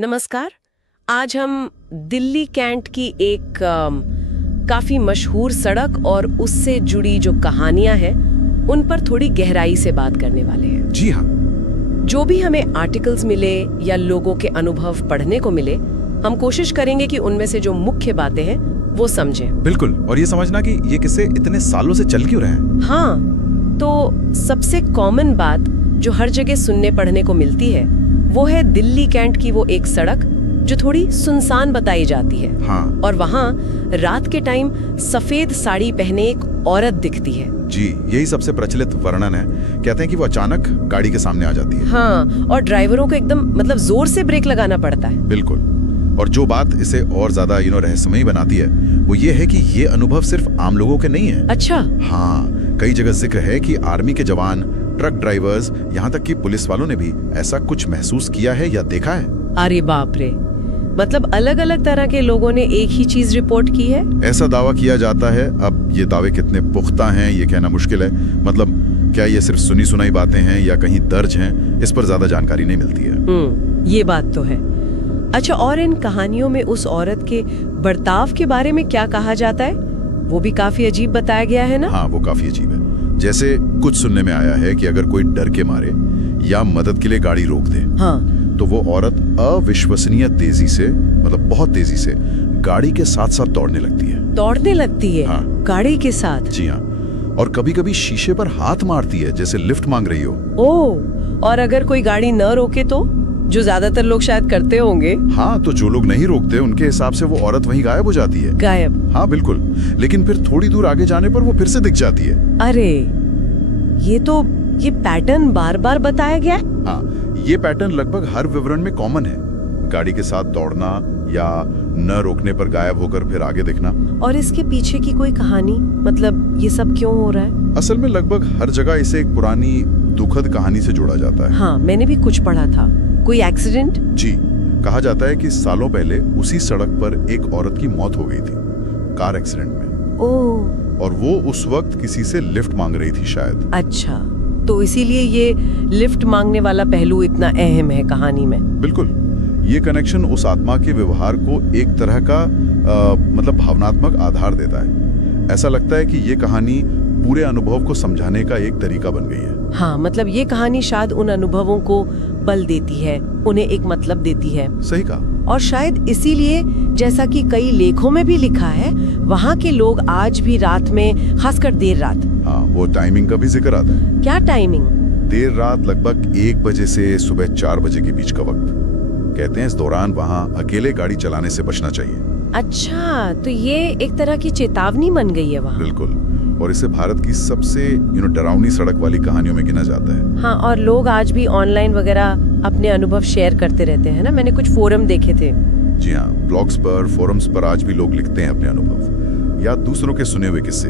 नमस्कार। आज हम दिल्ली कैंट की एक काफी मशहूर सड़क और उससे जुड़ी जो कहानियां हैं उन पर थोड़ी गहराई से बात करने वाले हैं। जी हाँ। जो भी हमें आर्टिकल्स मिले या लोगों के अनुभव पढ़ने को मिले, हम कोशिश करेंगे कि उनमें से जो मुख्य बातें हैं वो समझें। बिल्कुल, और ये समझना कि ये किस्से इतने सालों से चल क्यों रहे हैं। हाँ, तो सबसे कॉमन बात जो हर जगह सुनने पढ़ने को मिलती है वो है दिल्ली कैंट की वो एक सड़क जो थोड़ी सुनसान बताई जाती है। हाँ। और वहाँ रात के टाइम सफेद साड़ी पहने एक औरत दिखती है। जी, यही सबसे प्रचलित वर्णन है। कहते हैं कि वो अचानक गाड़ी के सामने आ जाती है। हाँ, और ड्राइवरों को एकदम जोर से ब्रेक लगाना पड़ता है। बिल्कुल। और जो बात इसे और ज्यादा रहस्यमयी बनाती है वो ये है कि ये अनुभव सिर्फ आम लोगों के नहीं है। अच्छा। हाँ, कई जगह जिक्र है कि आर्मी के जवान, ट्रक ड्राइवर्स, यहाँ तक कि पुलिस वालों ने भी ऐसा कुछ महसूस किया है या देखा है। अरे बाप रे, मतलब अलग अलग तरह के लोगों ने एक ही चीज रिपोर्ट की है। ऐसा दावा किया जाता है। अब ये दावे कितने पुख्ता हैं ये कहना मुश्किल है। मतलब क्या ये सिर्फ सुनी सुनाई बातें हैं या कहीं दर्ज हैं, इस पर ज्यादा जानकारी नहीं मिलती है। ये बात तो है। अच्छा, और इन कहानियों में उस औरत के बर्ताव के बारे में क्या कहा जाता है? वो भी काफी अजीब बताया गया है ना? हाँ, वो काफी अजीब है। जैसे कुछ सुनने में आया है कि अगर कोई डर के मारे या मदद के लिए गाड़ी रोक दे, हाँ, तो वो औरत अविश्वसनीय तेजी से, मतलब बहुत तेजी से गाड़ी के साथ साथ दौड़ने लगती है। दौड़ने लगती है? हाँ। गाड़ी के साथ? जी हाँ। और कभी कभी शीशे पर हाथ मारती है जैसे लिफ्ट मांग रही हो। ओह, और अगर कोई गाड़ी न रोके तो? जो ज्यादातर लोग शायद करते होंगे। हाँ, तो जो लोग नहीं रोकते उनके हिसाब से वो औरत वहीं गायब हो जाती है। गायब? हाँ बिल्कुल, लेकिन फिर थोड़ी दूर आगे जाने पर वो फिर से दिख जाती है। अरे, ये पैटर्न बार बार बताया गया है? हाँ, ये पैटर्न लगभग हर विवरण में कॉमन है। गाड़ी के साथ दौड़ना या न रोकने पर गायब होकर फिर आगे दिखना। और इसके पीछे की कोई कहानी? मतलब ये सब क्यों हो रहा है? असल में लगभग हर जगह इसे एक पुरानी दुखद कहानी से जोड़ा जाता है। हाँ, मैंने भी कुछ पढ़ा था। कोई एक्सीडेंट? जी, कहा जाता है कि सालों पहले उसी सड़क पर एक औरत की मौत हो गई थी, कार एक्सीडेंट में। ओह। और वो उस वक्त किसी से लिफ्ट मांग रही थी शायद। अच्छा, तो इसीलिए ये लिफ्ट मांगने वाला पहलू इतना अहम है कहानी में। बिल्कुल, ये कनेक्शन उस आत्मा के व्यवहार को एक तरह का मतलब भावनात्मक आधार देता है। ऐसा लगता है कि ये कहानी पूरे अनुभव को समझाने का एक तरीका बन गई है। हाँ, मतलब ये कहानी शायद उन अनुभवों को बल देती है, उन्हें एक मतलब देती है। सही कहा। और शायद इसीलिए, जैसा कि कई लेखों में भी लिखा है, वहाँ के लोग आज भी रात में, खासकर देर रात। हाँ, वो टाइमिंग का भी जिक्र आता है। क्या टाइमिंग? देर रात लगभग 1 बजे से सुबह 4 बजे के बीच का वक्त। कहते हैं इस दौरान वहाँ अकेले गाड़ी चलाने से बचना चाहिए। अच्छा, तो ये एक तरह की चेतावनी बन गई है वहाँ। बिल्कुल, और इसे भारत की सबसे डरावनी सड़क वाली कहानियों में गिना जाता है। हाँ, और लोग आज भी ऑनलाइन वगैरह अपने अनुभव शेयर करते रहते हैं ना। मैंने कुछ फोरम देखे थे। जी हाँ, ब्लॉग्स पर, फोरम्स पर आज भी लोग लिखते हैं अपने अनुभव या दूसरों के सुने हुए किस्से।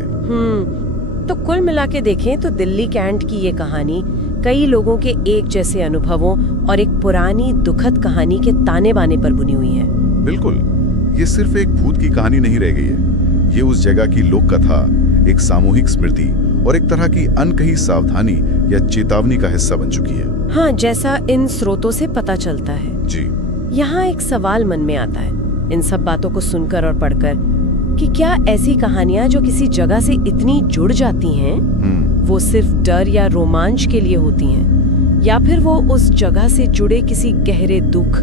तो कुल मिला के देखें तो दिल्ली कैंट की ये कहानी कई लोगों के एक जैसे अनुभवों और एक पुरानी दुखद कहानी के ताने बाने पर बुनी हुई है। बिल्कुल, ये सिर्फ एक भूत की कहानी नहीं रह गई है। ये उस जगह की लोक कथा, एक सामूहिक स्मृति और एक तरह की अनकही सावधानी या चेतावनी का हिस्सा बन चुकी है। हाँ, जैसा इन स्रोतों से पता चलता है। जी। यहाँ एक सवाल मन में आता है इन सब बातों को सुनकर और पढ़कर, कि क्या ऐसी कहानियाँ जो किसी जगह से इतनी जुड़ जाती हैं, वो सिर्फ डर या रोमांच के लिए होती हैं, या फिर वो उस जगह से जुड़े किसी गहरे दुख,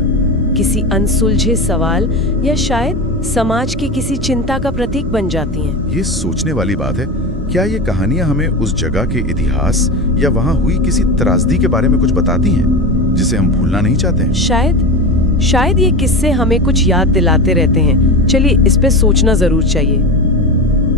किसी अनसुलझे सवाल या शायद समाज की किसी चिंता का प्रतीक बन जाती हैं? ये सोचने वाली बात है। क्या ये कहानियां हमें उस जगह के इतिहास या वहां हुई किसी त्रासदी के बारे में कुछ बताती हैं, जिसे हम भूलना नहीं चाहते हैं? शायद ये किस्से हमें कुछ याद दिलाते रहते हैं। चलिए, इस पे सोचना जरूर चाहिए।